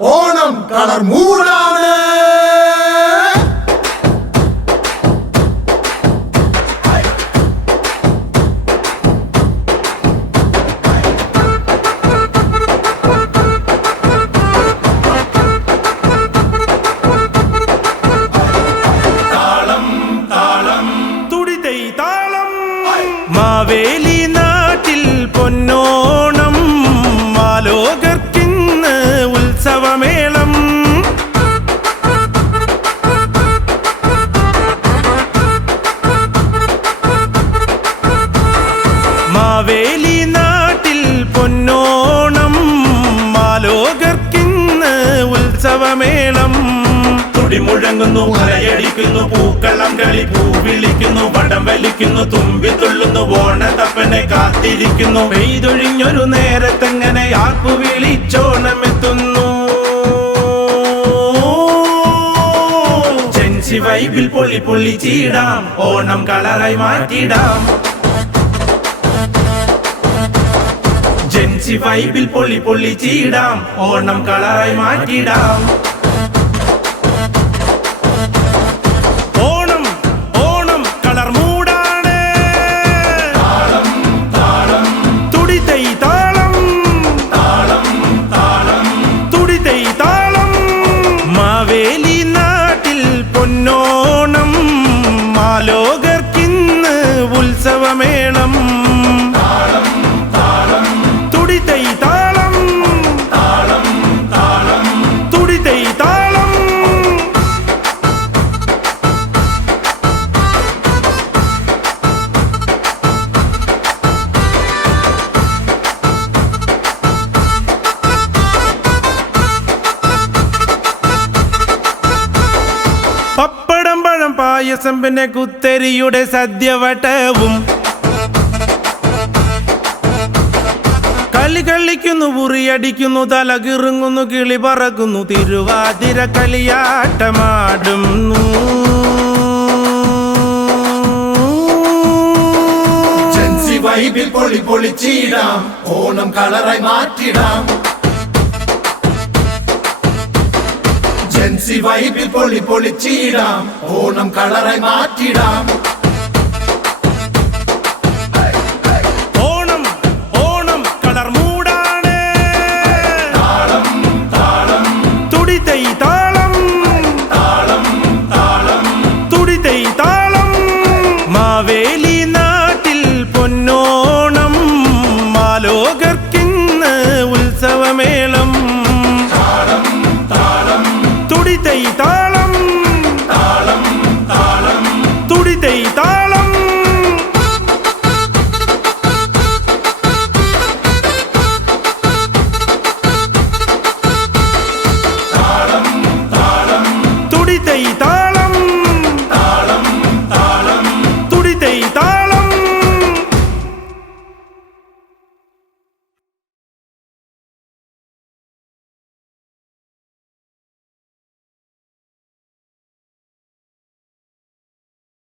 Onam colour മൂടാണ്. Maveli നാട്ടിൽ പൊന്നോണം മാലോകർക്കിന്ന് ഉത്സവമേളം. മാവേലി നാട്ടിൽ പൊന്നോണം മാലോകർക്കിന്ന് ഉത്സവമേളം. മുഴങ്ങുന്നു, അലയടിക്കുന്നു, പൂക്കളം കളി, പൂ വിളിക്കുന്നു, വടം വലിക്കുന്നു, തുമ്പി തുള്ളുന്നു, ഓണത്തപ്പനെ കാത്തിരിക്കുന്നു. പെയ്തൊഴിഞ്ഞൊരു നേരത്തെങ്ങനെ ആർപ്പു വിളിച്ചോണമെത്തുന്നു. ജെൻസി വൈബിൽ പൊള്ളി പൊള്ളി ചീടാം, ഓണം കളറായി മാറ്റിടാം. ജെൻസി വൈബിൽ പൊള്ളി പൊള്ളി ചീടാം, ഓണം കളറായി മാറ്റിടാം. മാവേലി നാട്ടിൽ പൊന്നോണം മാലോകർക്കിന്ന് ഉത്സവമേളം. തുടിതൈ താളം, തുടിതൈ താളം. പപ്പടം പഴം പായസം പിന്നെ കുത്തരിയുടെ സദ്യവട്ടവും. കളി കളിക്കുന്നു, ഉറിയടിക്കുന്നു, തലകിറുങ്ങുന്നു, കിളി പറക്കുന്നു, തിരുവാതിര കളിയാട്ടമാടുന്നു. ജെൻസി വൈബിൽ പൊളി പൊളിച്ചിടാം, ഓണം കളറായി മാറ്റിടാം. ജെൻസി വൈബിൽ പൊളി പൊളിച്ചിടാം, ഓണം കളറായി മാറ്റിടാം. ഓണം ഓണം കളർ മൂടാണ്. താളം താളം തുടിതൈ താളം, താളം താളം തുടിതൈ താളം. മാവേലി നാട്ടിൽ പൊന്നോണം മാലോകർക്കിന്ന് ഉത്സവമേളം. താളം താളം തുടിതൈ താളം.